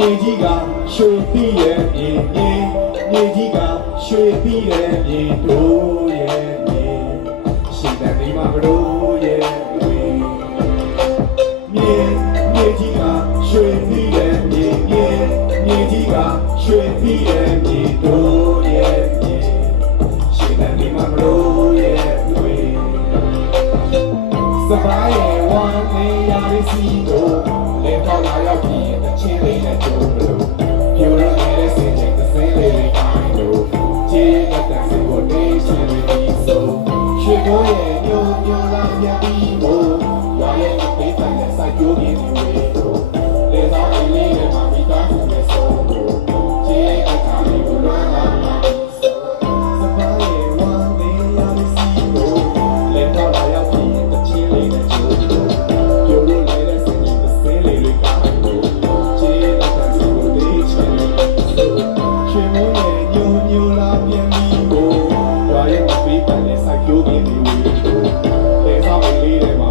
မြေကြီးကရွှေပြီးရဲ့မြေကြီးကရွှေပြီးရဲ့မြေတို့ရဲ့မြေရှင်တဲ့ဒီမှာဘလို့ရဲ့မြေကြီးကရွှေပြီးရဲ့မြေကြီးကရွှေပြီးရဲ့မြေတို့ရဲ့မြေရှင်တဲ့ဒီမှာဘလို့ရဲ့စပိုင်းရဲ့ဝမ်းနေရစီတို့လေပေါ်လာရောက်ပြီးချင်းလေးနဲ့ကြိုးလို့ပြိုရနေတဲ့စင်ချိန်သစင်းလေးတွေကိုင်းလို့ခြေနဲ့တန်စင်ကိုနေရှင်ပြီးဆုံးရွှေကိုရဲ့ညိုလာပြပြီးမို့ရွာရဲ့ပေးတိုင်းနဲ့စိုက်ကြိုးပြင်းနေဝေးလို့လေသာလေးနဲ့မှမိသားစုနဲ့ဆုံးလို့ခြေနဲ့တန်လေးကိုလွှမ်းလာပြီးစပိုင်းရဲ့ဝမ်းလေးရစီလို့လေပေါ်လာရောက်ပြီးချင်းလေးနဲ့ကြိုးလို့ပြိုရနေတဲ့စင်ချိန်သစင်းလေးတွေကိုင်းလို့ရွှေမိုးရဲ့ညိုလာပြန်ပြီးကိုရွာရဲ့မပေးပန်တဲ့စိုက်ကြိုးကင်းတွေဝေးလို့လေဆောင်လေးတွေမှာ